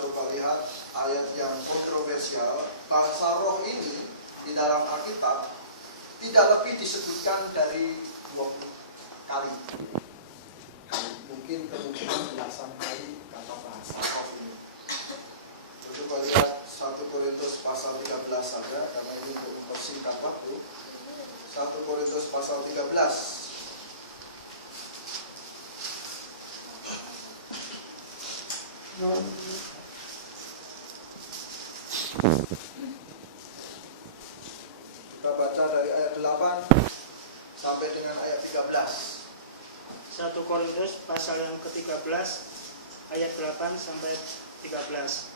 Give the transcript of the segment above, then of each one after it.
coba lihat ayat yang kontroversial. Bahasa roh ini di dalam Alkitab tidak lebih disebutkan dari 20 kali. Mungkin kemungkinan belasan kali kata bahasa roh ini. Coba lihat 1 Korintus pasal 13 saja, karena ini untuk mempersingkat waktu. 1 Korintus pasal 13. Kita baca dari ayat 8 sampai dengan ayat 13. 1 Korintus pasal yang ke-13 ayat 8 sampai 13.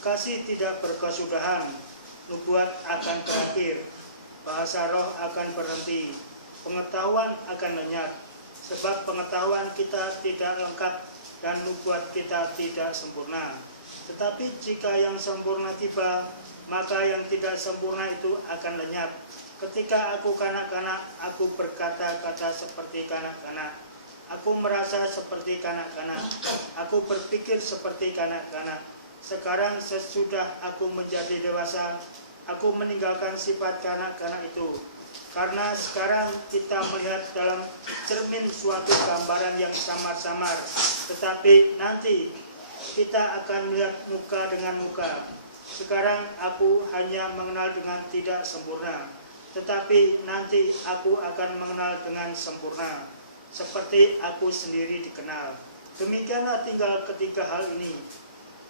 Kasih tidak berkesudahan, nubuat akan berakhir, bahasa roh akan berhenti, pengetahuan akan lenyap, sebab pengetahuan kita tidak lengkap dan nubuat kita tidak sempurna. Tetapi jika yang sempurna tiba, maka yang tidak sempurna itu akan lenyap. Ketika aku kanak-kanak, aku berkata-kata seperti kanak-kanak. Aku merasa seperti kanak-kanak. Aku berpikir seperti kanak-kanak. Sekarang sesudah aku menjadi dewasa, aku meninggalkan sifat kanak-kanak itu. Karena sekarang kita melihat dalam cermin suatu gambaran yang samar-samar, tetapi nanti kita akan melihat muka dengan muka. Sekarang aku hanya mengenal dengan tidak sempurna, tetapi nanti aku akan mengenal dengan sempurna, seperti aku sendiri dikenal. Demikianlah tinggal ketiga hal ini,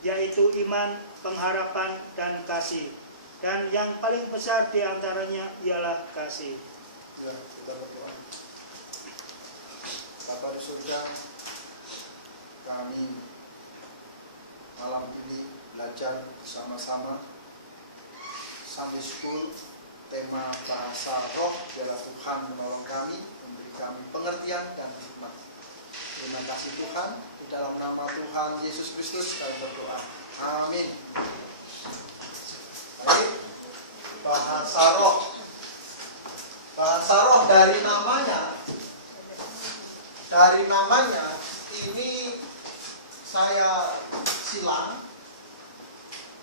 yaitu iman, pengharapan, dan kasih. Dan yang paling besar di antaranya ialah kasih. Ya, kita berdoa. Bapa di surga, kami malam ini belajar bersama-sama Sunday School. Tema bahasa roh adalah Tuhan menolong kami, memberi kami pengertian dan hikmat. Terima kasih Tuhan, di dalam nama Tuhan Yesus Kristus kami berdoa. Amin. Baik, bahasa roh. Bahasa roh dari namanya ini saya silang,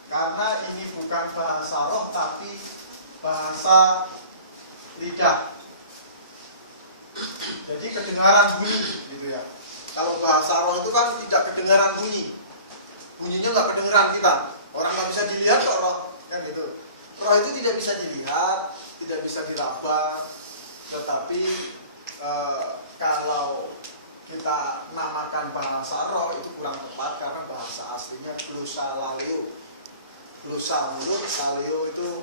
karena ini bukan bahasa roh tapi bahasa lidah. Jadi kedengaran bunyi gitu ya. Kalau bahasa roh itu kan tidak kedengaran bunyi. Bunyinya nggak kedengaran kita. Orang nggak bisa dilihat kok roh, kan gitu. Roh itu tidak bisa dilihat, tidak bisa diraba, tetapi kalau kita namakan bahasa roh itu kurang tepat, karena bahasa aslinya glosalaleo. Glosa mulut, saleo itu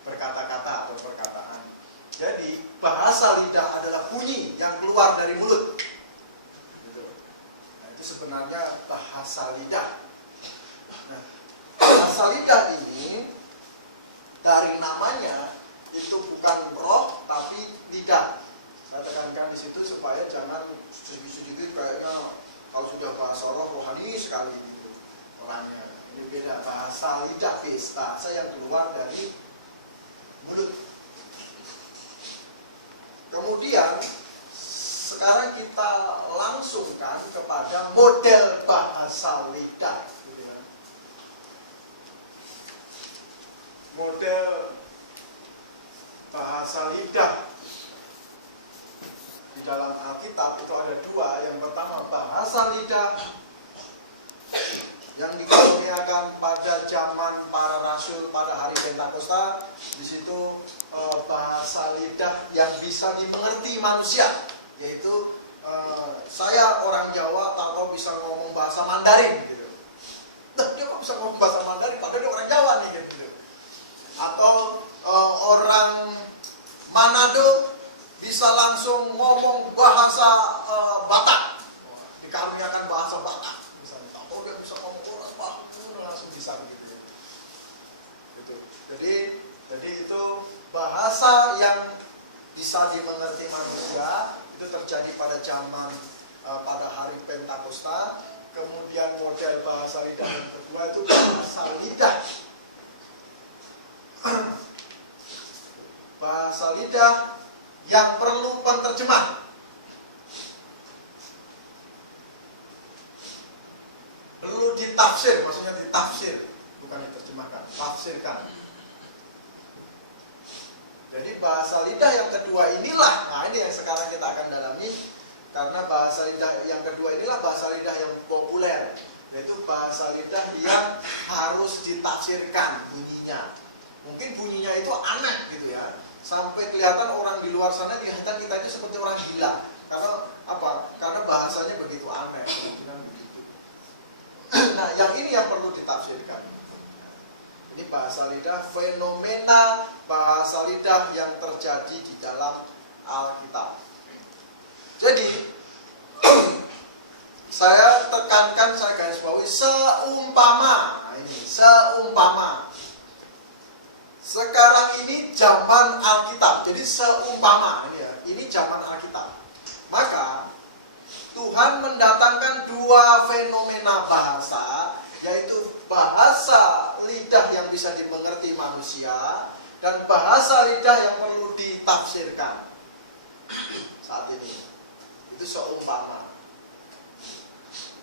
berkata-kata atau perkataan. Jadi bahasa lidah adalah bunyi yang keluar dari mulut. Gitu. Nah, itu sebenarnya bahasa lidah. Nah, bahasa lidah ini dari namanya itu bukan roh tapi lidah. Saya tekankan di situ supaya jangan sedikit-sedikit kayaknya kalau sudah bahasa roh rohani sekali gitu orangnya. Ini beda, bahasa lidah bahasa yang keluar dari mulut. Kemudian sekarang kita langsungkan kepada model bahasa lidah. Model bahasa lidah di dalam Alkitab itu ada dua. Yang pertama bahasa lidah yang dikaruniakan pada zaman para rasul pada hari Pentakosta. Di situ bahasa lidah yang bisa dimengerti manusia, yaitu saya orang Jawa tahu bisa ngomong bahasa Mandarin gitu. Nah, dia kok bisa ngomong bahasa Mandarin padahal dia orang Jawa nih gitu. Atau orang Manado bisa langsung ngomong bahasa Batak, dikaruniakan bahasa Batak misalnya. Oh, dia bisa ngomong bahasa Batak, langsung bisa gitu. Gitu. Jadi itu bahasa yang bisa dimengerti manusia itu terjadi pada zaman pada hari Pentakosta. Kemudian model bahasa lidah yang kedua itu bahasa lidah. Bahasa lidah yang perlu penterjemah. ditafsirkan. Jadi bahasa lidah yang kedua inilah, nah ini yang sekarang kita akan dalami, karena bahasa lidah yang kedua inilah bahasa lidah yang populer, yaitu bahasa lidah yang harus ditafsirkan bunyinya. Mungkin bunyinya itu aneh gitu ya, sampai kelihatan orang di luar sana kelihatan kita itu seperti orang gila. Karena apa? Karena bahasanya begitu aneh. Nah, yang ini yang perlu ditafsirkan. Ini bahasa lidah, fenomena bahasa lidah yang terjadi di dalam Alkitab. Jadi, saya tekankan, saya garis bawahi seumpama. Nah ini, seumpama. Sekarang ini zaman Alkitab. Jadi seumpama ini ya, ini zaman Alkitab. Maka Tuhan mendatangkan dua fenomena bahasa, yaitu bahasa lidah yang bisa dimengerti manusia dan bahasa lidah yang perlu ditafsirkan. Saat ini itu seumpama.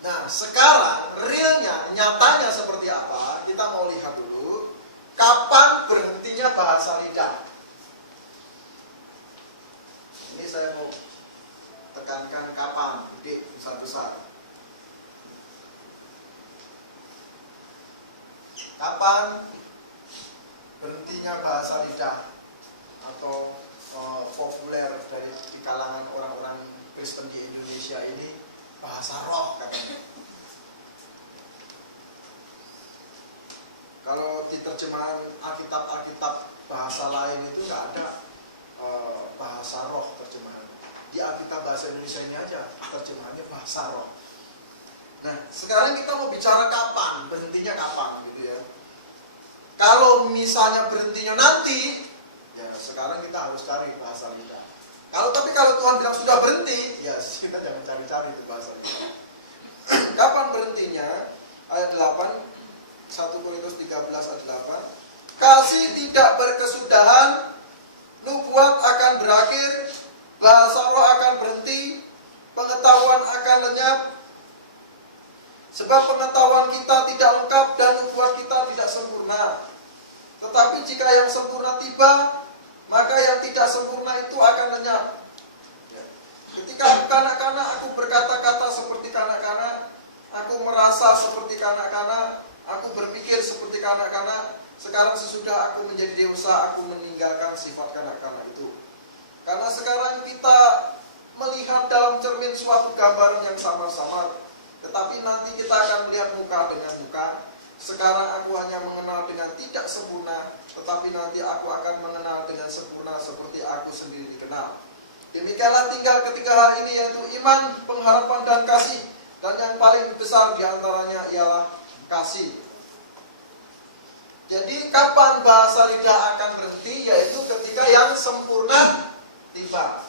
Nah, sekarang realnya, nyatanya seperti apa? Kita mau lihat dulu kapan berhentinya bahasa lidah. Ini saya mau tekankan kapan, gede, besar-besar. Kapan berhentinya bahasa lidah atau populer di kalangan orang-orang Kristen di Indonesia ini bahasa roh katanya. Kalau di terjemahan Alkitab bahasa lain itu nggak ada bahasa roh terjemahan. Di Alkitab bahasa Indonesia ini aja terjemahannya bahasa roh. Nah, sekarang kita mau bicara kapan, berhentinya kapan gitu ya. Kalau misalnya berhentinya nanti, ya sekarang kita harus cari bahasa lidah. Tapi kalau Tuhan bilang sudah berhenti, ya kita jangan cari-cari itu bahasa lidah. Kapan berhentinya? Ayat 8, 1 Korintus 13 ayat 8. Kasih tidak berkesudahan, nubuat akan berakhir, bahasa roh akan berhenti, pengetahuan akan lenyap. Sebab pengetahuan kita tidak lengkap dan nubuat kita tidak sempurna. Tetapi jika yang sempurna tiba, maka yang tidak sempurna itu akan lenyap. Ketika aku kanak-kanak, aku berkata-kata seperti kanak-kanak, aku merasa seperti kanak-kanak, aku berpikir seperti kanak-kanak. Sekarang sesudah aku menjadi dewasa, aku meninggalkan sifat kanak-kanak itu. Karena sekarang kita melihat dalam cermin suatu gambaran yang samar-samar, tetapi nanti kita akan melihat muka dengan muka. Sekarang aku hanya mengenal dengan tidak sempurna, tetapi nanti aku akan mengenal dengan sempurna seperti aku sendiri dikenal. Demikianlah tinggal ketiga hal ini, yaitu iman, pengharapan, dan kasih. Dan yang paling besar diantaranya ialah kasih. Jadi kapan bahasa lidah akan berhenti? Yaitu ketika yang sempurna tiba.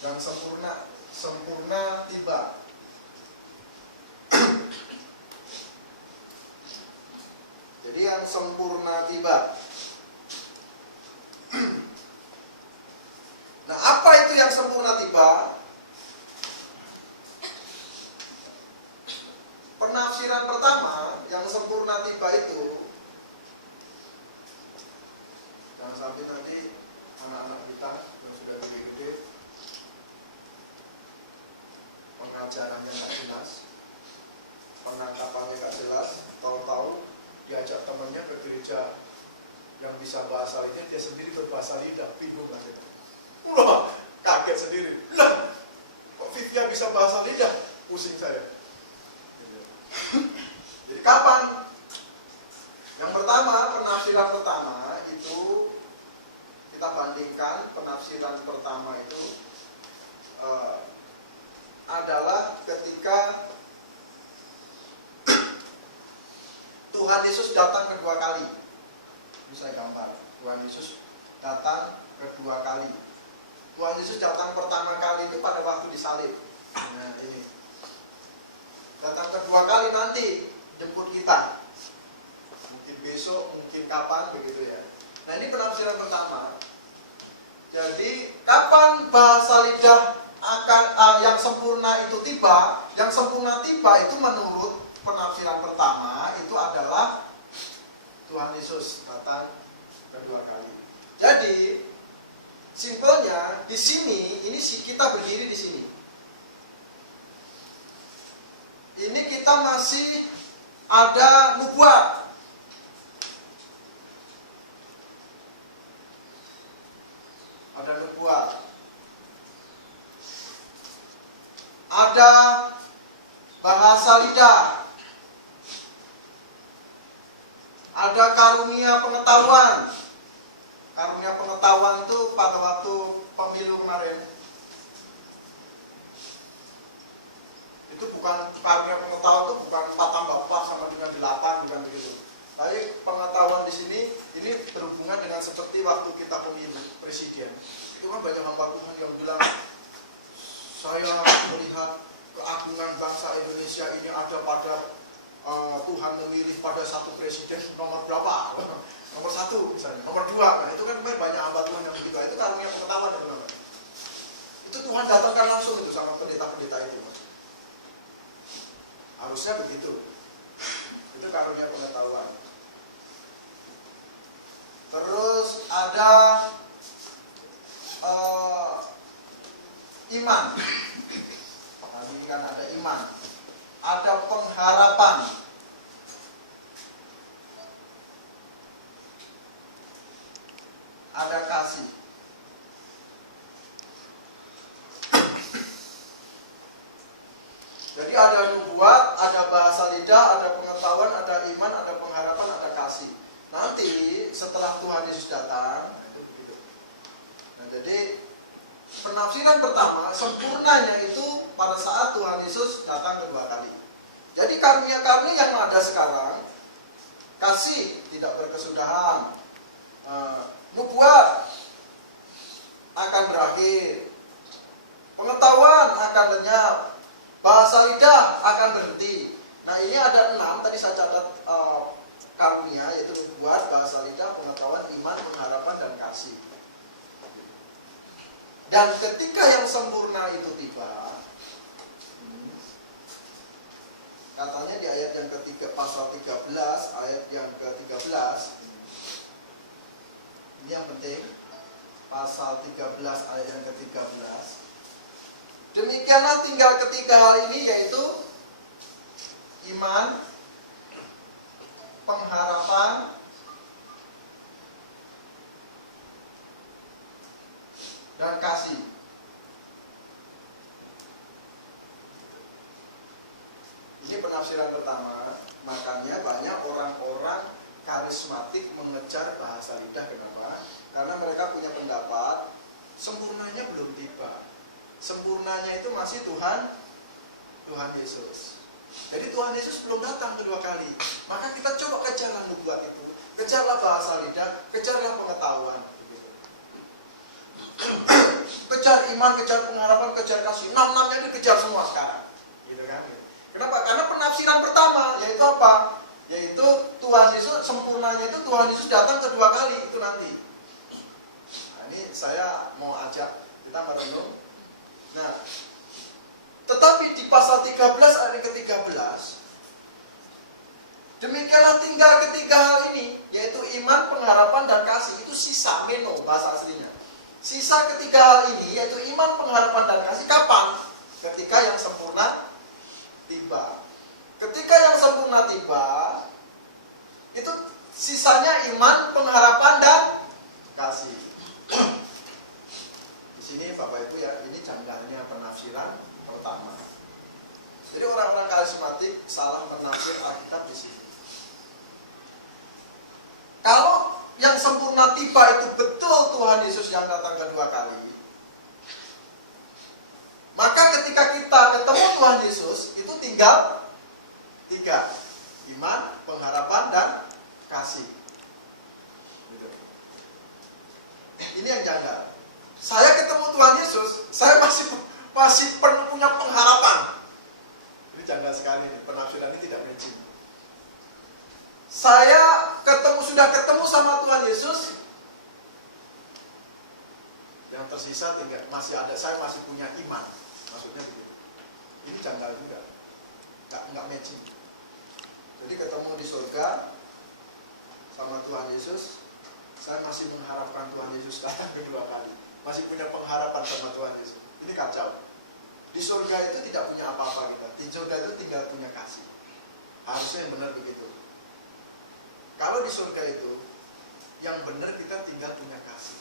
Yang sempurna tiba. Jadi yang sempurna tiba. Nah, apa itu yang sempurna tiba? Penafsiran pertama, yang sempurna tiba itu, jangan sampai nanti anak-anak kita yang sudah gede-gede pengajarannya nggak jelas, penangkapannya nggak jelas, tahu-tahu diajak temannya ke gereja yang bisa bahasa lidah, dia sendiri berbahasa lidah, bingung lah saya. Wah, kaget sendiri. Lah, kok Vivia bisa bahasa lidah? Pusing saya. Jadi kapan? Yang pertama, penafsiran pertama itu kita bandingkan. Penafsiran pertama itu adalah ketika Tuhan Yesus datang kedua kali. Ini saya gambar. Tuhan Yesus datang kedua kali. Tuhan Yesus datang pertama kali itu pada waktu disalib. Nah ini. Datang kedua kali nanti jemput kita. Mungkin besok, mungkin kapan begitu ya. Nah ini penafsiran pertama. Jadi kapan bahasa lidah akan yang sempurna itu tiba, yang sempurna tiba itu menurut penafsiran pertama itu adalah Tuhan Yesus datang kedua kali. Jadi simpelnya di sini, ini kita berdiri di sini. Ini kita masih ada nubuat. Ada nubuat. Ada bahasa lidah. Ada karunia pengetahuan. Karunia pengetahuan itu pada waktu pemilu kemarin. Itu bukan karunia pengetahuan, itu bukan 4 tambah 4 sama dengan 8, bukan begitu. Tapi pengetahuan di sini ini berhubungan dengan seperti waktu kita pemilu presiden. Itu kan banyak hamba Tuhan yang bilang, saya melihat keagungan bangsa Indonesia ini ada pada Tuhan memilih pada satu presiden nomor berapa? Nomor 1 misalnya, nomor 2. Nah itu kan banyak hamba Tuhan yang begitu. Itu karunia pengetahuan ya teman-teman. Itu Tuhan datangkan langsung itu sama pendeta-pendeta itu. Harusnya begitu. Itu karunia pengetahuan. Terus ada iman. Tadi kan ada iman. Ada pengharapan. Ada kasih. Jadi ada nubuat, ada bahasa lidah, ada pengetahuan, ada iman, ada pengharapan, ada kasih. Nanti setelah Tuhan Yesus datang, itu begitu. Nah, jadi penafsiran pertama sempurnanya itu pada saat Tuhan Yesus datang kedua kali. Jadi karunia-karunia yang ada sekarang, kasih tidak berkesudahan, nubuat akan berakhir, pengetahuan akan lenyap, bahasa lidah akan berhenti. Nah ini ada 6 tadi saya catat karunia, yaitu nubuat, bahasa lidah, pengetahuan, iman, pengharapan, dan kasih. Dan ketika yang sempurna itu tiba, katanya di ayat yang ketiga, pasal 13, ayat yang ke-13, ini yang penting, pasal 13 ayat yang ke-13. Demikianlah tinggal ketiga hal ini, yaitu iman, pengharapan, dan kasih. Ini penafsiran pertama. Makanya banyak orang-orang karismatik mengejar bahasa lidah. Kenapa? Karena mereka punya pendapat sempurnanya belum tiba. Sempurnanya itu masih Tuhan Yesus. Jadi Tuhan Yesus belum datang kedua kali. Maka kita coba kejarlah nubuat itu, kejarlah bahasa lidah, kejarlah pengetahuan. Kejar iman, kejar pengharapan, kejar kasih. 6-6-nya dikejar semua sekarang. Gitu kan? Kenapa? Karena penafsiran pertama yaitu apa? Yaitu Tuhan Yesus, sempurnanya itu Tuhan Yesus datang kedua kali itu nanti. Nah, ini saya mau ajak kita merenung. Nah, tetapi di pasal 13 ayat ke-13, demikianlah tinggal ketiga hal ini, yaitu iman, pengharapan, dan kasih. Itu sisa, meno bahasa aslinya. Sisa ketiga hal ini, yaitu iman, pengharapan, dan kasih. Kapan? Ketika yang sempurna tiba. Ketika yang sempurna tiba, itu sisanya iman, pengharapan, dan kasih. Di sini Bapak Ibu ya, ini janggalnya penafsiran pertama. Jadi orang-orang karismatik salah menafsir Alkitab di sini. Kalau yang sempurna tiba itu betul Tuhan Yesus yang datang kedua kali, maka ketika kita ketemu Tuhan Yesus, itu tinggal 3. Iman, pengharapan, dan kasih. Gitu. Ini yang janggal. Saya ketemu Tuhan Yesus, saya masih penuh punya pengharapan. Ini janggal sekali, penafsiran ini tidak matching. Saya sudah ketemu sama Tuhan Yesus, yang tersisa tinggal saya masih punya iman. Maksudnya begitu. Ini janggal juga, nggak matching. Jadi ketemu di surga sama Tuhan Yesus, saya masih mengharapkan Tuhan Yesus datang kedua kali, masih punya pengharapan sama Tuhan Yesus. Ini kacau. Di surga itu tidak punya apa-apa kita. Di surga itu tinggal punya kasih. Harusnya yang benar begitu. Kalau di surga itu yang benar kita tinggal punya kasih.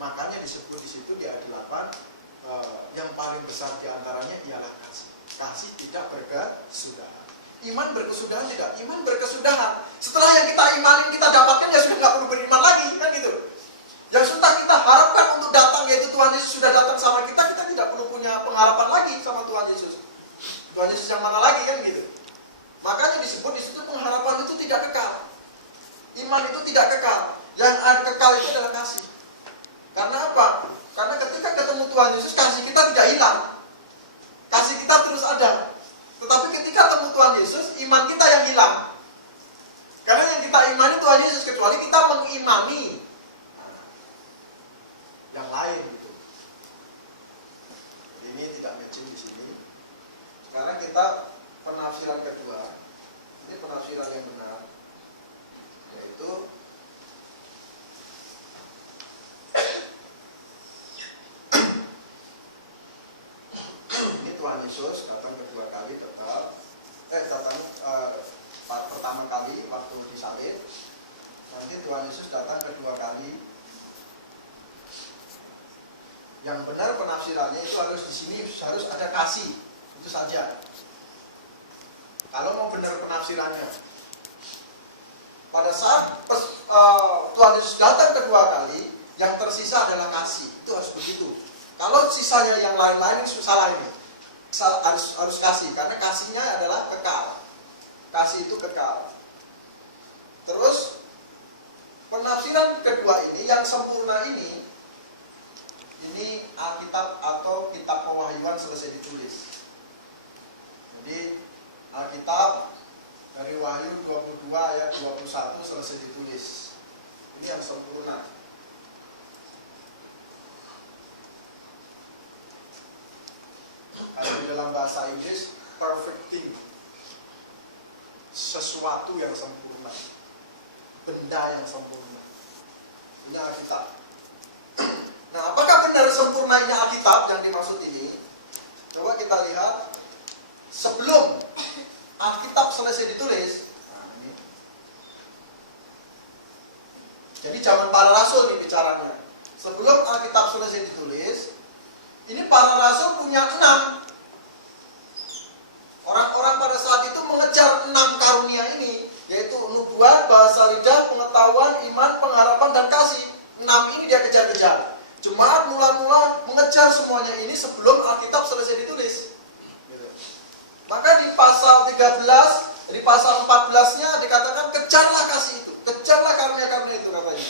Makanya disebut di situ di ayat 8, yang paling besar diantaranya ialah kasih. Kasih tidak berkesudahan. Iman berkesudahan tidak? Iman berkesudahan. Setelah yang kita imanin kita dapatkan, ya sudah nggak perlu beriman lagi, kan gitu. Yang sudah kita harapkan untuk datang, yaitu Tuhan Yesus sudah datang sama kita, kita tidak perlu punya pengharapan lagi sama Tuhan Yesus. Tuhan Yesus yang mana lagi, kan gitu. Makanya disebut di situ pengharapan itu tidak kekal. Iman itu tidak kekal. Yang kekal itu adalah kasih. Karena apa? Karena ketika ketemu Tuhan Yesus, kasih kita tidak hilang. Kasih kita terus ada. Tetapi ketika ketemu Tuhan Yesus, iman kita yang hilang. Karena yang kita imani Tuhan Yesus, kecuali kita mengimani yang lain gitu. Ini tidak matching di sini. Sekarang kita penafsiran kedua. Ini penafsiran yang benar, yaitu ini Tuhan Yesus datang kedua kali tetap pertama kali waktu disalib. Nanti Tuhan Yesus datang kedua kali. Yang benar penafsirannya itu harus di sini harus ada kasih, itu saja. Kalau mau benar penafsirannya, pada saat Tuhan Yesus datang kedua kali, yang tersisa adalah kasih. Itu harus begitu. Kalau sisanya yang lain-lain salah ini, harus kasih, karena kasihnya adalah kekal. Kasih itu kekal. Terus penafsiran kedua ini, yang sempurna ini Alkitab atau kitab pewahyuan selesai ditulis. Jadi Alkitab dari Wahyu 22 ayat 21 selesai ditulis. Ini yang sempurna. Kalau di dalam bahasa Inggris, perfecting, sesuatu yang sempurna, benda yang sempurna. Ini Alkitab. Nah, apakah benar sempurnanya Alkitab yang dimaksud ini? Coba kita lihat. Sebelum Alkitab selesai ditulis, nah ini. Jadi zaman para rasul nih bicaranya. Sebelum Alkitab selesai ditulis, ini para rasul punya 6. Orang-orang pada saat itu mengejar 6 karunia ini, yaitu nubuat, bahasa lidah, pengetahuan, iman, pengharapan, dan kasih. 6 ini dia kejar-kejar. Jemaat mula-mula mengejar semuanya ini sebelum Alkitab selesai ditulis. Maka di pasal 13, di pasal 14-nya dikatakan kejarlah kasih itu, kejarlah karunia-karunia itu katanya.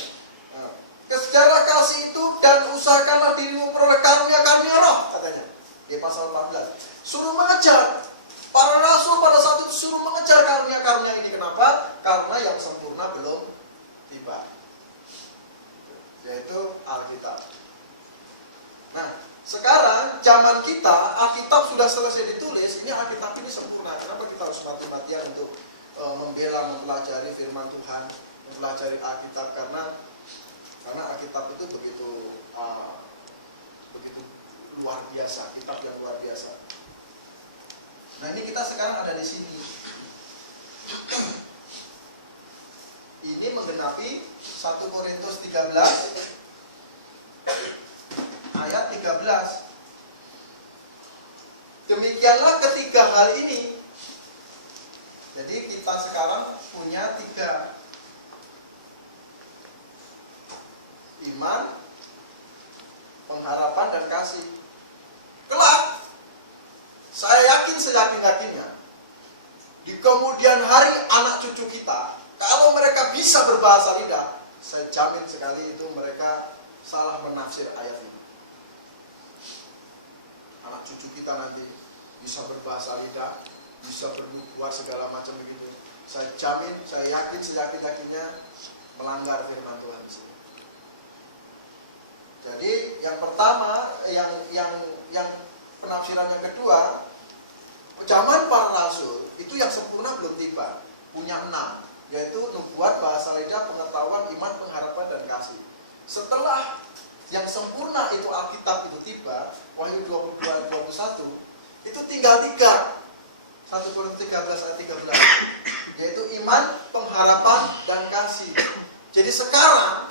Nah, kejarlah kasih itu dan usahakanlah dirimu peroleh karunia-karunia roh katanya. Di pasal 14. Suruh mengejar. Para rasul pada saat itu suruh mengejar karunia-karunia ini. Kenapa? Karena yang sempurna belum tiba. Yaitu Alkitab. Nah, sekarang zaman kita, Alkitab sudah selesai ditulis. Ini Alkitab ini sempurna. Kenapa kita harus mati-matian untuk membela, mempelajari firman Tuhan, mempelajari Alkitab? Karena Alkitab itu begitu luar biasa, kitab yang luar biasa. Nah, ini kita sekarang ada di sini. Ini menggenapi 1 Korintus 13 ayat 13. Demikianlah ketiga hal ini. Jadi kita sekarang punya 3. Iman, pengharapan, dan kasih. Kelak, saya yakin seyakin-yakinnya, di kemudian hari anak cucu kita, kalau mereka bisa berbahasa lidah, saya jamin sekali itu mereka salah menafsir ayat ini. Anak cucu kita nanti bisa berbahasa lidah, bisa bernubuat segala macam begitu. Saya jamin, saya yakin seyakin-yakinnya melanggar firman Tuhan di sini. Jadi yang pertama, yang penafsiran yang kedua, zaman para rasul itu yang sempurna belum tiba, punya 6, yaitu nubuat, bahasa lidah, pengetahuan, iman, pengharapan, dan kasih. Setelah yang sempurna itu Alkitab itu tiba, Wahyu 22 ayat 21, itu tinggal 3. 1 Korintus 13 ayat 13, yaitu iman, pengharapan, dan kasih. Jadi sekarang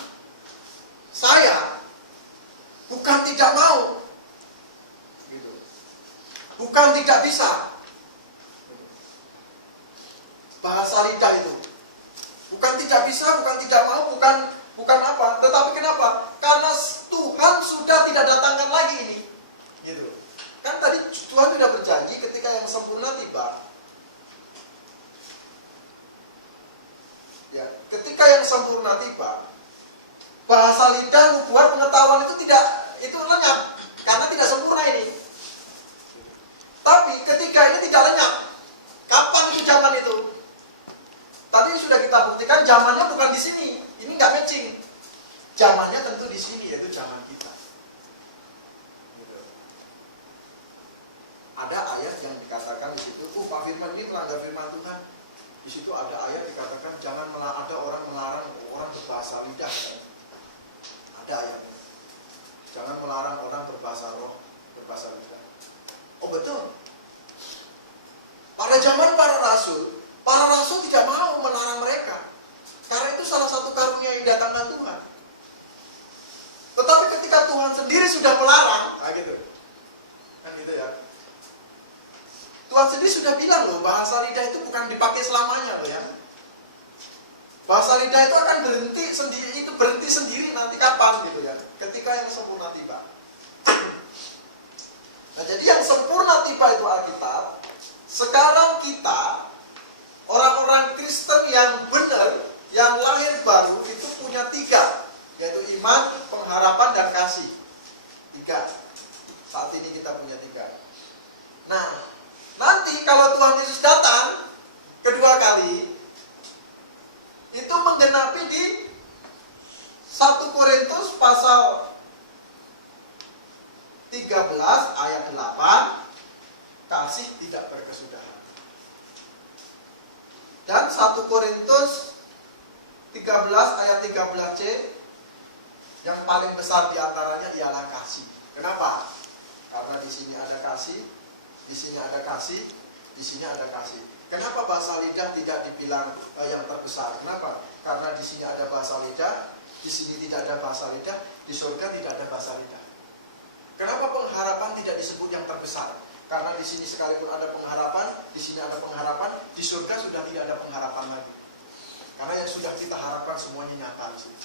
saya bukan tidak mau, gitu. Bukan tidak bisa. Bahasa lidah itu bukan tidak bisa, bukan tidak mau, bukan apa. Tetapi kenapa? Karena Tuhan sudah tidak datangkan lagi ini, gitu. Kan tadi Tuhan sudah berjanji ketika yang sempurna tiba. Ya, ketika yang sempurna tiba, bahasa lidah, nubuat, pengetahuan itu lenyap karena tidak sempurna ini. Tapi ketika ini tidak lenyap, kapan itu zaman itu? Tadi sudah kita buktikan zamannya bukan di sini. Ini nggak matching. Zamannya tentu di sini, yaitu zaman kita. Gitu. Ada ayat yang dikatakan di situ, Pak Firman ini melanggar firman Tuhan. Di situ ada ayat dikatakan jangan ada orang melarang orang berbahasa lidah. Ada ayatnya. Jangan melarang orang berbahasa roh, berbahasa lidah. Oh betul. Pada zaman para rasul tidak mau melarang mereka. Karena itu salah satu karunia yang didatangkan Tuhan. Tetapi ketika Tuhan sendiri sudah melarang, nah gitu. Kan gitu ya. Tuhan sendiri sudah bilang loh, bahasa lidah itu bukan dipakai selamanya loh ya. Bahasa lidah itu akan berhenti sendiri nanti kapan gitu ya. Ketika yang sempurna tiba. Nah, jadi yang sempurna tiba itu Alkitab. Sekarang kita orang-orang Kristen yang benar, yang lahir baru itu punya 3, yaitu iman, pengharapan, dan kasih. 3. Saat ini kita punya 3. Nah, nanti kalau Tuhan Yesus datang kedua kali, itu menggenapi di 1 Korintus pasal 13 ayat 8, kasih tidak berkesudahan. Dan 1 Korintus 13 ayat 13c, yang paling besar diantaranya ialah kasih. Kenapa? Karena di sini ada kasih, di sini ada kasih, di sini ada kasih. Kenapa bahasa lidah tidak dibilang yang terbesar? Kenapa? Karena di sini ada bahasa lidah, di sini tidak ada bahasa lidah, di surga tidak ada bahasa lidah. Kenapa pengharapan tidak disebut yang terbesar? Karena di sini sekalipun ada pengharapan, di sini ada pengharapan, di surga sudah tidak ada pengharapan lagi. Karena yang sudah kita harapkan semuanya nyata di sini.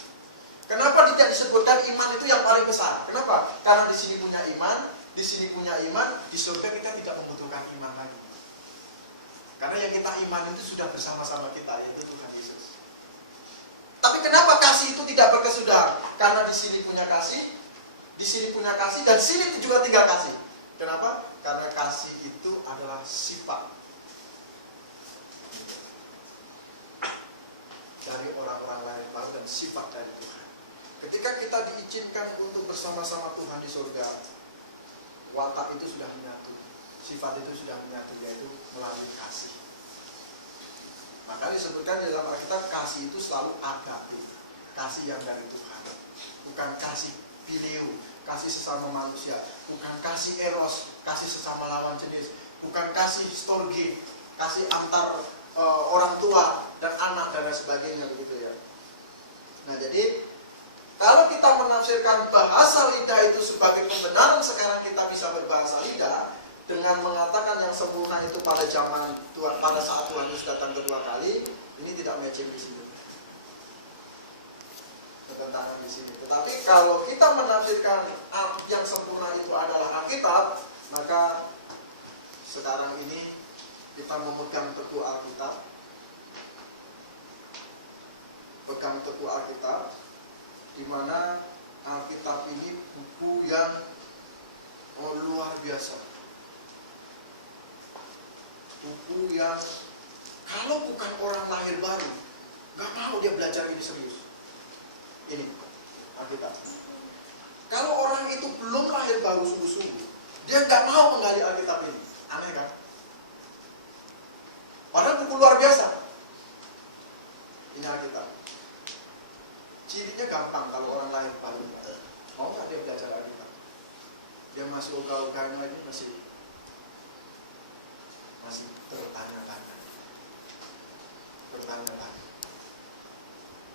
Kenapa tidak disebutkan iman itu yang paling besar? Kenapa? Karena di sini punya iman, di sini punya iman, di surga kita tidak membutuhkan iman lagi. Karena yang kita iman itu sudah bersama-sama kita, yaitu Tuhan Yesus. Tapi kenapa kasih itu tidak berkesudahan? Karena di sini punya kasih, di sini punya kasih, dan sini juga tinggal kasih. Kenapa? Karena kasih itu adalah sifat dari orang-orang lahir baru dan sifat dari Tuhan. Ketika kita diizinkan untuk bersama-sama Tuhan di surga, watak itu sudah menyatu, sifat itu sudah menyatu, yaitu melalui kasih. Maka disebutkan di dalam Alkitab, kasih itu selalu agape, kasih yang dari Tuhan, bukan kasih phileo, kasih sesama manusia, bukan kasih eros, kasih sesama lawan jenis, bukan kasih storge, kasih antar orang tua dan anak dan lain sebagainya, begitu ya. Nah, jadi kalau kita menafsirkan bahasa lidah itu sebagai pembenaran sekarang kita bisa berbahasa lidah dengan mengatakan yang sempurna itu pada zaman Tuhan, pada saat Tuhan Yesus datang kedua kali, ini tidak matching di sini. Ketentangan di sini. Tetapi kalau kita menafsirkan yang sempurna itu adalah Alkitab, maka sekarang ini kita memegang teguh Alkitab, pegang teguh Alkitab, di mana Alkitab ini buku yang luar biasa, buku yang kalau bukan orang lahir baru, gak mau dia belajar ini serius. Ini Alkitab. Kalau orang itu belum lahir baru sungguh-sungguh, Dia nggak mau menggali Alkitab ini. Aneh kan? Padahal buku luar biasa. Ini Alkitab. Cirinya gampang kalau orang lain baru. Mau nggak dia belajar Alkitab? Dia masih ogah-ogahan lagi, masih bertanya-tanya.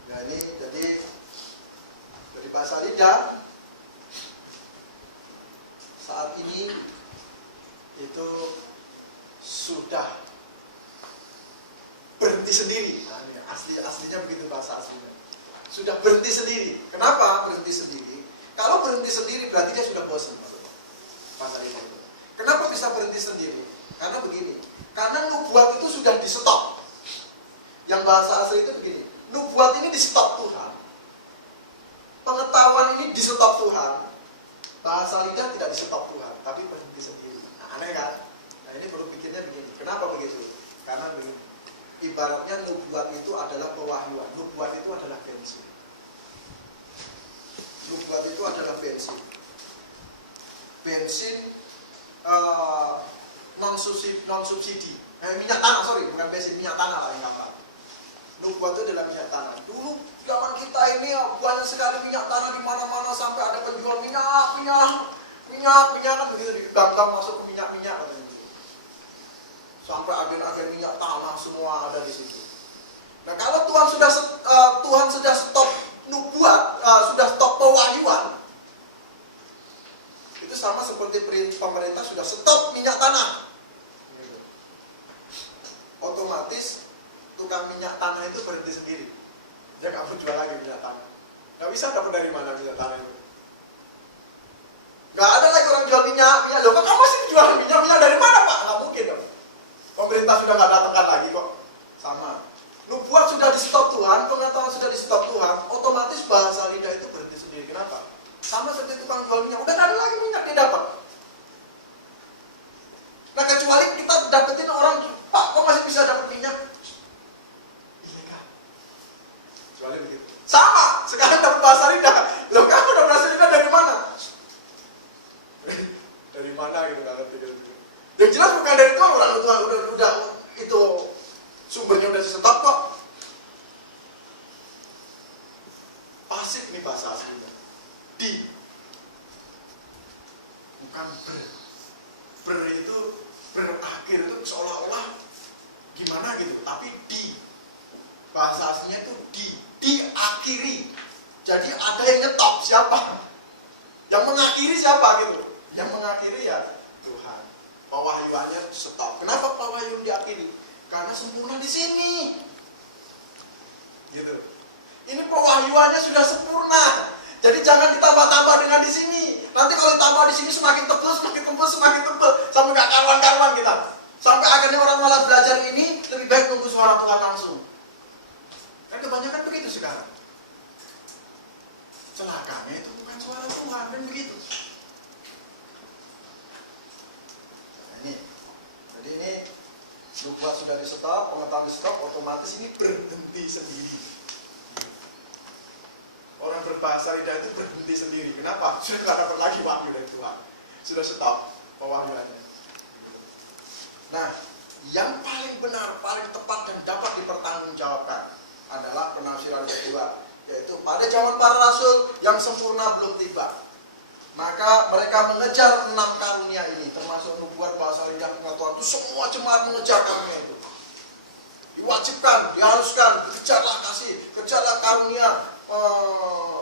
Nah ini jadi dari bahasa lidah saat ini itu sudah berhenti sendiri. Nah, ini aslinya begitu bahasa aslinya. Sudah berhenti sendiri. Kenapa berhenti sendiri? Kalau berhenti sendiri berarti dia sudah bosan. Bahasa lidah itu. Kenapa bisa berhenti sendiri? Karena begini. Karena nubuat itu sudah di stop. Yang bahasa asli itu begini. Nubuat ini di stop Tuhan. Pengetahuan ini di stop Tuhan. Bahasa lidah tidak di stop Tuhan, tapi berhenti sendiri. Nah, aneh kan? Nah ini perlu pikirnya begini. Kenapa begitu? Karena begini. Ibaratnya nubuat itu adalah pewahyuan. Nubuat itu adalah bensin. Nubuat itu adalah bensin. Bensin non subsidi. Minyak tanah, bukan bensin, minyak tanah lah yang gampang. Nubuat itu adalah minyak tanah. Dulu zaman kita ini banyak sekali minyak tanah di mana-mana sampai ada penjual minyak kan begitu di gang-gang masuk ke minyak katanya. Sampai agen-agen minyak tanah semua ada di situ. Nah kalau Tuhan sudah stop nubuat, sudah stop pewahyuan, itu sama seperti pemerintah sudah stop minyak tanah. Otomatis tukang minyak tanah itu berhenti sendiri. Dia nggak mau jual lagi minyak tanah. Nggak bisa dapat dari mana minyak tanah itu. Nggak ada lagi orang jual minyak. Loh kok kamu masih jual minyak dari mana Pak? Nggak mungkin dong. Pemerintah sudah nggak datangkan lagi kok. Sama. Nubuat sudah di stop Tuhan, pengetahuan sudah di stop Tuhan, otomatis bahasa lidah itu berhenti sendiri. Kenapa? Sama seperti tukang jual minyak. Udah nggak ada lagi minyak dia dapat. Nah kecuali kita dapetin orang, Pak kok masih bisa dapat minyak? Kecuali begitu. Sama, sekarang dapat bahasa lidah. Loh kamu dapat bahasa lidah dari mana? Dari mana gitu, nggak ngerti gitu. Yang jelas bukan dari Tuhan, udah itu sumbernya udah disetop kok. Pasif nih bahasa aslinya. Di, bukan ber. Ber itu berakhir itu seolah-olah gimana gitu, tapi di. Bahasa aslinya itu diakhiri. Jadi ada yang nyetop, siapa? Yang mengakhiri siapa gitu? Yang mengakhiri ya Tuhan. Pewahyuannya stop. Kenapa pewahyuan diakhiri? Karena sempurna di sini. Gitu. Ini pewahyuannya sudah sempurna. Jadi jangan ditambah-tambah dengan di sini. Nanti kalau ditambah di sini semakin tebal, sampai gak karuan-karuan kita. Sampai akhirnya orang malas belajar ini lebih baik nunggu suara Tuhan langsung. Kan kebanyakan begitu sekarang. Celakanya itu bukan suara Tuhan, kan begitu. Nah, ini. Jadi ini nubuat sudah di stop, pengetahuan di stop, otomatis ini berhenti sendiri. Orang berbahasa lidah itu berhenti sendiri. Kenapa? Sudah tidak dapat lagi wahyu dari Tuhan. Sudah stop pewahyuannya. Nah, yang paling benar, paling tepat dan dapat dipertanggungjawabkan adalah penafsiran kedua, yaitu pada zaman para rasul yang sempurna belum tiba. Maka mereka mengejar 6 karunia ini, termasuk nubuat, bahasa lidah, pengetahuan itu semua jemaat mengejar karunia itu. Diwajibkan, diharuskan, kejarlah karunia,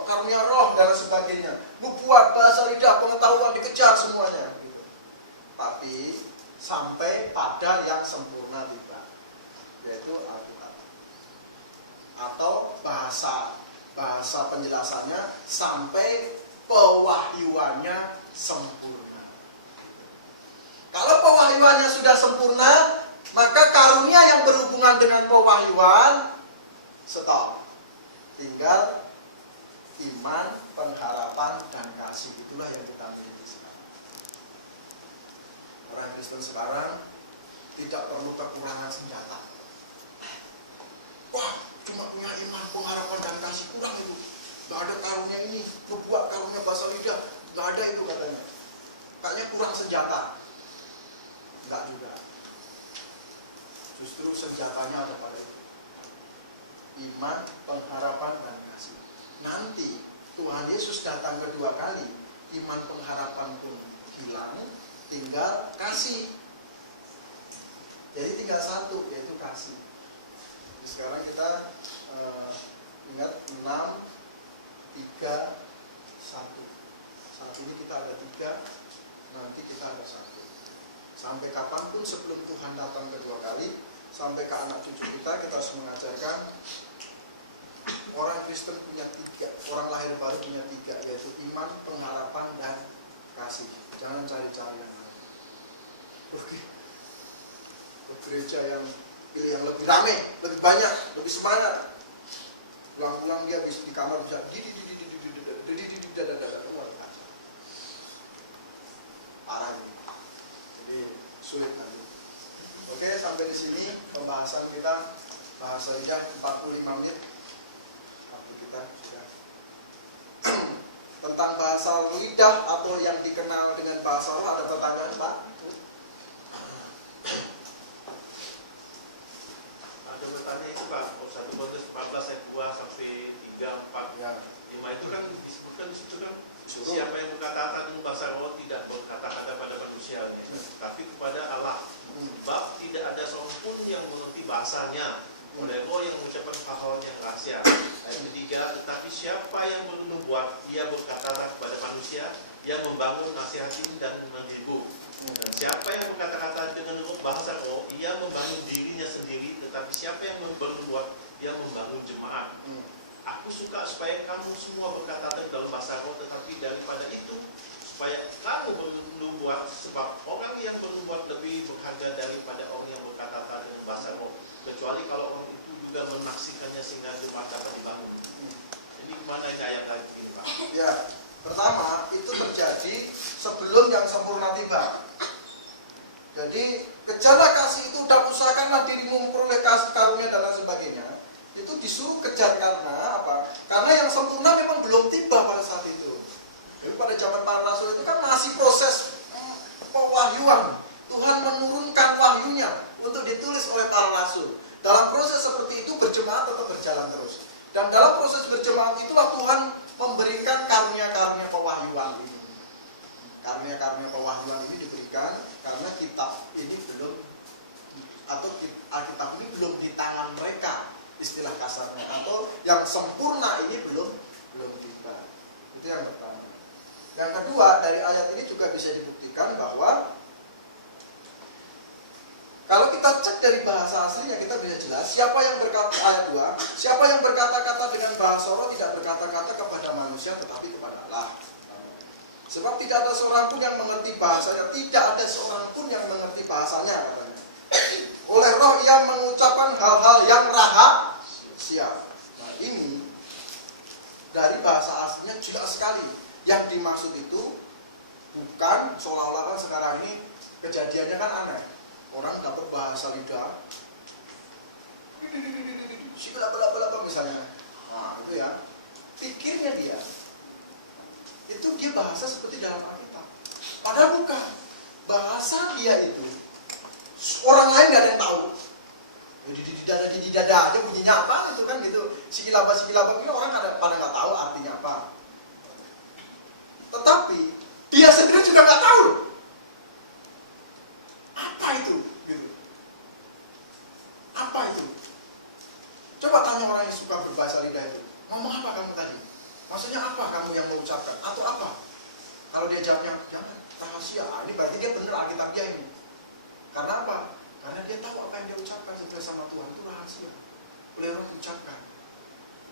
karunia roh dan sebagainya. Nubuat, bahasa lidah, pengetahuan dikejar semuanya. Gitu. Tapi sampai pada yang sempurna tiba, yaitu Alkitab. Atau bahasa penjelasannya sampai pewahyuannya sempurna. Kalau pewahyuannya sudah sempurna, maka karunia yang berhubungan dengan pewahyuan stop. Tinggal iman, pengharapan, dan kasih. Itulah yang kita ambil di sini. Orang Kristen sekarang tidak perlu kekurangan senjata. Wah, cuma punya iman, pengharapan, dan kasih, kurang itu. Gak ada karunia ini, nubuat, karunia bahasa lidah, gak ada itu katanya. kayaknya kurang senjata. Enggak juga. Justru senjatanya ada pada itu. Iman, pengharapan, dan kasih. Nanti Tuhan Yesus datang kedua kali, iman pengharapan pun hilang, tinggal kasih. Jadi tinggal satu, yaitu kasih. Jadi sekarang kita ingat 6, 3, 1. Saat ini kita ada 3, nanti kita ada 1. Sampai kapanpun sebelum Tuhan datang kedua kali, sampai ke anak cucu kita harus mengajarkan orang Kristen punya 3, orang lahir baru punya 3, yaitu iman, pengharapan, dan kasih. Jangan cari-cari yang lain. Oke. Ke gereja yang pilih yang lebih ramai, lebih banyak, lebih semangat. Pulang-pulang dia bisa di kamar bisa parah ini. Jadi sulit nanti. Oke, sampai di sini pembahasan kita bahasa lidah 45 menit. Waktu kita sudah tentang bahasa lidah atau yang dikenal dengan bahasa roh. Ada pertanyaan, Pak? Ada bertanya itu Pak, 1 Korintus 14 ayat 2 sampai 3, 4, Ya. 5 itu kan disebutkan Suruh. siapa yang berkata-kata dengan bahasa roh tidak berkata-kata pada manusianya, tapi kepada Allah. Sebab tidak ada seorang pun yang mengerti bahasanya oleh roh yang mengucapkan hal-hal yang rahasia. Ayat ketiga, tetapi siapa yang bernubuat, ia berkata kepada manusia yang membangun nasihati dan menghibur. Dan siapa yang berkata-kata dengan bahasa roh, ia membangun dirinya sendiri, tetapi siapa yang bernubuat, ia membangun jemaat. Aku suka supaya kamu semua berkata dalam bahasa roh, tetapi daripada itu supaya kamu bernubuat, sebab orang yang bernubuat lebih berharga daripada orang yang berkata dengan bahasa roh, kecuali kalau orang itu juga menaksikannya sehingga jemaat dapat dibangun. Jadi gimana ayat lagi ini, Pak? Ya, pertama itu terjadi sebelum yang sempurna tiba. Jadi kejarlah kasih itu dan usahakanlah dirimu memperoleh kasih karunia dan lain sebagainya. Itu disuruh kejar karena apa? Karena yang sempurna memang belum tiba pada saat itu. Jadi pada zaman para rasul itu kan masih proses pewahyuan. Tuhan menurunkan wahyunya untuk ditulis oleh para rasul. Dalam proses seperti itu berjemaat tetap berjalan terus. Dan dalam proses berjemaat itulah Tuhan memberikan karunia-karunia pewahyuan ini. Karunia-karunia pewahyuan ini diberikan karena kitab ini belum, atau Alkitab ini belum di tangan mereka, istilah kasarnya, atau yang sempurna ini belum tiba. Itu yang pertama. Yang kedua, dari ayat ini juga bisa dibuktikan bahwa kalau kita cek dari bahasa aslinya, kita bisa jelas siapa yang berkata, ayat 2, siapa yang berkata-kata dengan bahasa roh tidak berkata-kata kepada manusia tetapi kepada Allah. Sebab tidak ada seorang pun yang mengerti bahasanya, tidak ada seorang pun yang mengerti bahasanya, katanya. Oleh roh ia mengucapkan hal-hal yang rahasia. Nah ini dari bahasa aslinya jelas sekali. Yang dimaksud itu bukan seolah-olah kan sekarang ini kejadiannya kan aneh. Orang dapat bahasa lidah, bela misalnya. Nah itu ya, pikirnya dia itu dia bahasa seperti dalam Alkitab. Padahal bukan. Bahasa dia itu orang lain nggak ada yang tahu. Di dada aja bunyinya apa itu kan gitu. Sikilaba ini orang pada nggak tahu artinya apa. Tetapi dia sendiri juga nggak tahu. Apa itu? Gitu. Apa itu? Coba tanya orang yang suka berbahasa lidah itu. Ngomong apa kamu tadi? Maksudnya apa kamu yang mengucapkan? Atau apa? Kalau dia jawabnya, jangan, rahasia. Ini berarti dia benar Alkitab dia ini. Karena apa? Karena dia tahu apa yang dia ucapkan sesuai sama Tuhan itu rahasia. Boleh Roh ucapkan.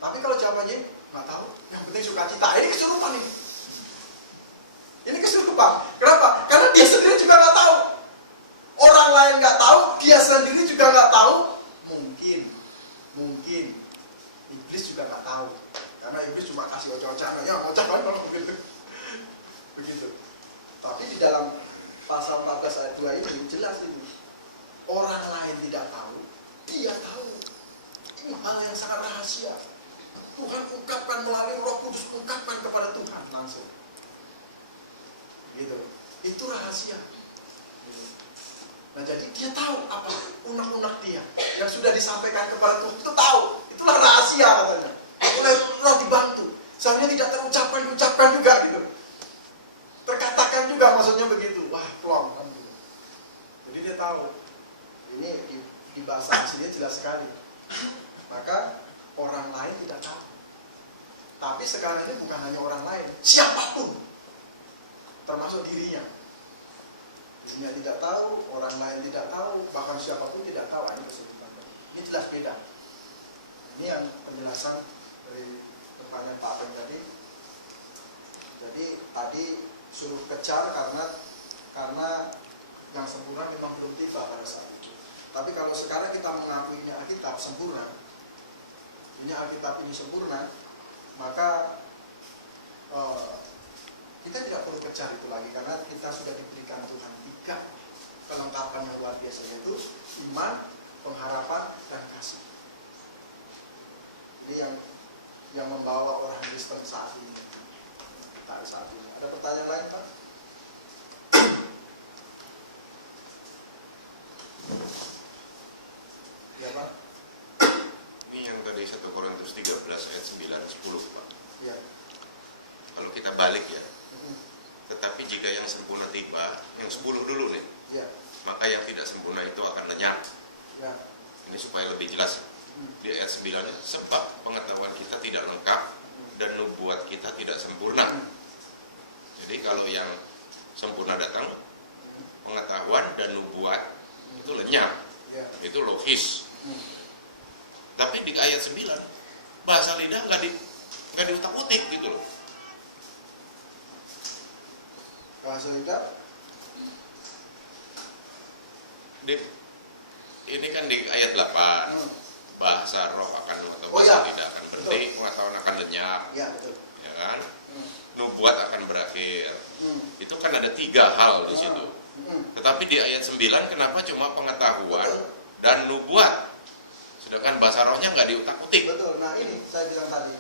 Tapi kalau jawabannya nggak tahu, yang penting sukacita. Ini kesurupan ini. Ini kesurupan. Kenapa? Karena dia sendiri juga nggak tahu. Orang lain nggak tahu, dia sendiri juga nggak tahu. Mungkin iblis juga nggak tahu. Karena iblis cuma kasih ocak-ocakan, ya ocak kan kalau begitu. Tapi di dalam pasal 14 ayat 2 ini jelas ini. Orang lain tidak tahu, dia tahu. Ini hal yang sangat rahasia. Tuhan ungkapkan melalui Roh Kudus, ungkapkan kepada Tuhan langsung. Gitu. Itu rahasia. Nah jadi dia tahu apa unek-unek dia yang sudah disampaikan kepada Tuhan itu tahu. Itulah rahasia katanya. Oleh dibantu. Sebenarnya tidak terucapkan juga gitu. Terkatakan juga maksudnya begitu. Wah, plong kan gitu. Jadi dia tahu. Ini di bahasa aslinya jelas sekali. Maka orang lain tidak tahu. Tapi sekarang ini bukan hanya orang lain, siapapun, termasuk dirinya. Dirinya tidak tahu, orang lain tidak tahu, bahkan siapapun tidak tahu. Ini kesebutan. Ini jelas beda. Ini yang penjelasan dari pertanyaan Pak Apeng tadi. Jadi tadi suruh kejar karena yang sempurna memang belum tiba pada saat itu. Tapi kalau sekarang kita mengakui ini Alkitab sempurna, ini Alkitab ini sempurna, maka kita tidak perlu kejar itu lagi karena kita sudah diberikan Tuhan 3 kelengkapan yang luar biasa, yaitu iman, pengharapan, dan kasih. Ini yang membawa orang Kristen saat ini. Saat ini. Ada pertanyaan lain, Pak? Ya, Pak. Ini yang tadi 1 Korintus 13 ayat 9-10, Pak. Ya. Kalau kita balik ya. Tetapi jika yang sempurna tiba, yang 10 dulu nih. Ya. Maka yang tidak sempurna itu akan lenyap. Ya. Ini supaya lebih jelas. Di ayat 9, sebab pengetahuan kita tidak lengkap dan nubuat kita tidak sempurna. Jadi kalau yang sempurna datang, pengetahuan dan nubuat itu lenyap. Ya. Itu logis. Tapi di ayat 9 bahasa lidah nggak diutak-utik gitu loh. Bahasa lidah? Ini kan di ayat 8 bahasa roh akan atau ya. bahasa lidah akan berhenti, pengetahuan akan lenyap, Ya, betul. ya kan? Nubuat akan berakhir. Itu kan ada 3 hal di situ. Tetapi di ayat 9 kenapa cuma pengetahuan dan nubuat? Sedangkan bahasa rohnya nggak diutak-utik. Betul. Nah ini saya bilang tadi,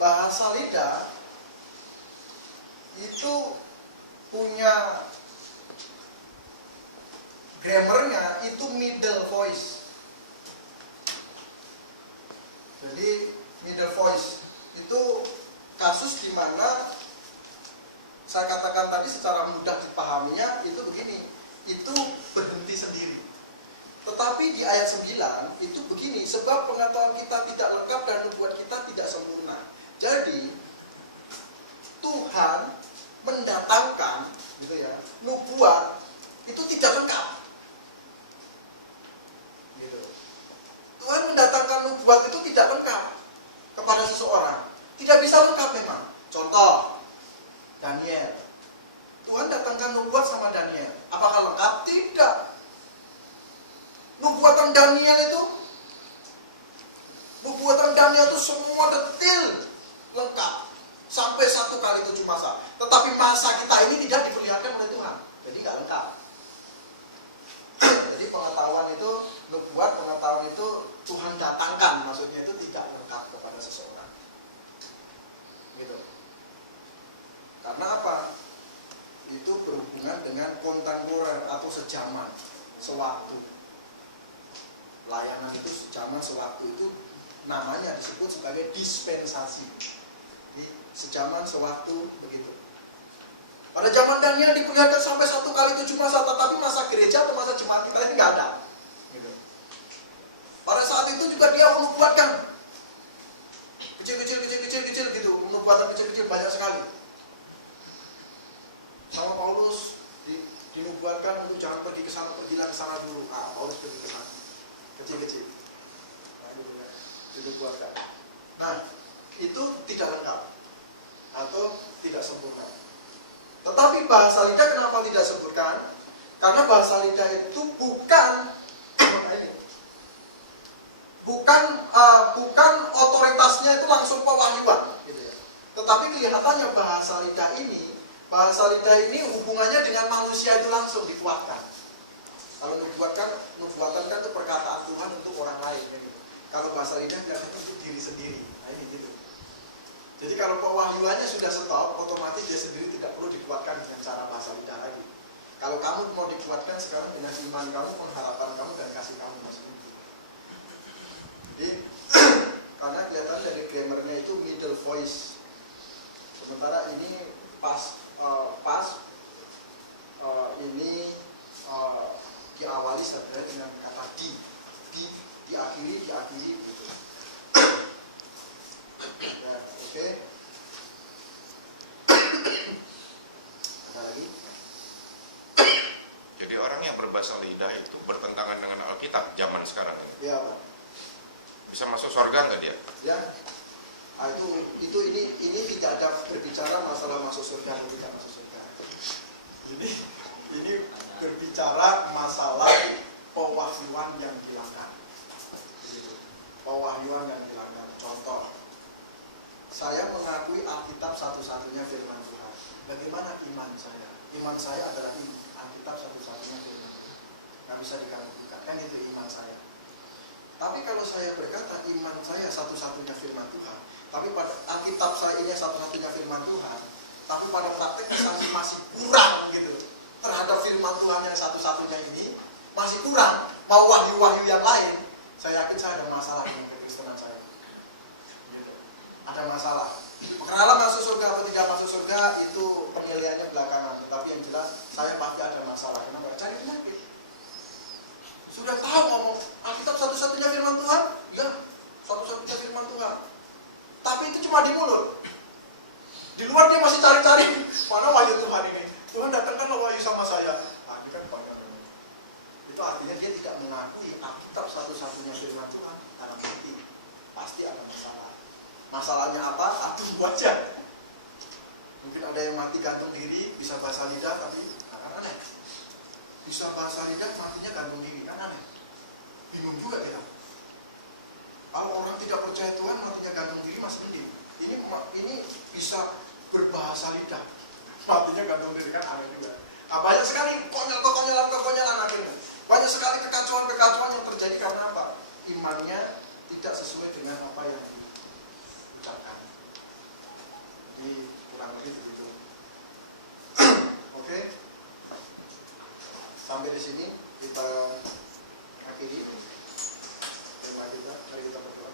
bahasa lidah itu punya grammarnya itu middle voice. Jadi middle voice itu kasus di mana saya katakan tadi secara mudah dipahaminya itu begini, itu berhenti sendiri. Tetapi di ayat 9 itu begini, sebab pengetahuan kita tidak lengkap dan nubuat kita tidak sempurna. Jadi Tuhan mendatangkan gitu ya, nubuat itu tidak lengkap. Gitu. Tuhan mendatangkan nubuat itu tidak lengkap kepada seseorang. Tidak bisa lengkap memang. Contoh Daniel. Tuhan datangkan nubuat sama Daniel. Apakah lengkap? Tidak. Nubuatan Daniel itu semua detil lengkap sampai 1 kali 7 masa. Tetapi masa kita ini tidak diperlihatkan oleh Tuhan, jadi nggak lengkap. Jadi pengetahuan itu, nubuat pengetahuan itu Tuhan datangkan, maksudnya itu tidak lengkap kepada seseorang. Gitu. Karena apa? Itu berhubungan dengan kontemporer atau sejaman, sewaktu. Layanan itu sejaman sewaktu itu namanya disebut sebagai dispensasi. Jadi, sejaman sewaktu begitu. Pada zaman Daniel diperlihatkan sampai 1 kali 7 masa, tetapi masa gereja atau masa jemaat kita ini nggak ada. Gitu. Pada saat itu juga dia menubuatkan kecil gitu, menubuatan kecil banyak sekali. Sama Paulus dinubuatkan untuk jangan pergi ke sana, pergilah ke sana dulu. Paulus pergi ke sana. Kecil-kecil. Dinubuatkan. Nah, itu tidak lengkap atau tidak sempurna. Tetapi bahasa lidah kenapa tidak sempurna? Karena bahasa lidah itu bukan otoritasnya itu langsung pewahyuan, gitu ya. Tetapi kelihatannya bahasa lidah ini hubungannya dengan manusia itu langsung dikuatkan. Kalau nubuatan kan itu perkataan Tuhan untuk orang lain, gitu. Kalau bahasa lidah kadang untuk diri sendiri, nah ini gitu. Jadi kalau pewahyuannya sudah stop, otomatis dia sendiri tidak perlu dikuatkan dengan cara bahasa lidah lagi. Kalau kamu mau dikuatkan sekarang dengan iman kamu, pengharapan kamu, dan kasih kamu masih hidup. Jadi karena kelihatan dari grammarnya itu middle voice. Sementara ini ini diawali sebenarnya dengan kata diakhiri gitu. Ya, oke. Ada lagi? Jadi orang yang berbahasa lidah itu bertentangan dengan Alkitab zaman sekarang ini. Ya, Pak. Bisa Masuk surga nggak dia? Ya. Nah, ini tidak ada berbicara masalah masuk surga atau tidak masuk surga. Jadi ini berbicara masalah pewahyuan yang dilanggar. Pewahyuan yang dilanggar. Contoh, saya mengakui Alkitab satu-satunya firman Tuhan. Bagaimana iman saya? Iman saya adalah ini, Alkitab satu-satunya firman Tuhan. Nggak bisa diganggu-gugat, kan itu iman saya. Tapi kalau saya berkata iman saya satu-satunya firman Tuhan, tapi pada Alkitab saya ini satu-satunya firman Tuhan, tapi pada prakteknya saya masih kurang gitu terhadap firman Tuhan yang satu-satunya ini, masih kurang, mau wahyu-wahyu yang lain, saya yakin saya ada masalah dengan kekristenan saya. Gitu. Ada masalah. Mengenal masuk surga atau tidak masuk surga itu penilaiannya belakangan, tetapi yang jelas saya pasti ada masalah. Kenapa? Cari penyakit. Sudah tahu ngomong Alkitab satu-satunya firman Tuhan? Ya, satu-satunya firman Tuhan. Tapi itu cuma di mulut. Di luar dia masih cari-cari mana wahyu Tuhan ini. Tuhan datangkanlah wahyu sama saya. Nah, ini kan banyak. Itu artinya dia tidak mengakui Alkitab satu-satunya firman Tuhan. Dalam hati pasti ada masalah. Masalahnya apa? Aduh wajah. Mungkin ada yang mati gantung diri, bisa bahasa lidah tapi kan aneh. Bisa bahasa lidah matinya gantung diri, kan aneh. Bingung juga kita. Kalau orang tidak percaya Tuhan matinya gantung diri masih mending. Ini bisa berbahasa lidah, matinya gantung diri, kan aneh juga. Nah, banyak sekali kekonyolan akhirnya. Banyak sekali kekacauan yang terjadi karena apa? Imannya tidak sesuai dengan apa yang diucapkan. Jadi kurang lebih begitu. Oke. Sampai di sini kita akhiri tema kita. Mari kita berdoa.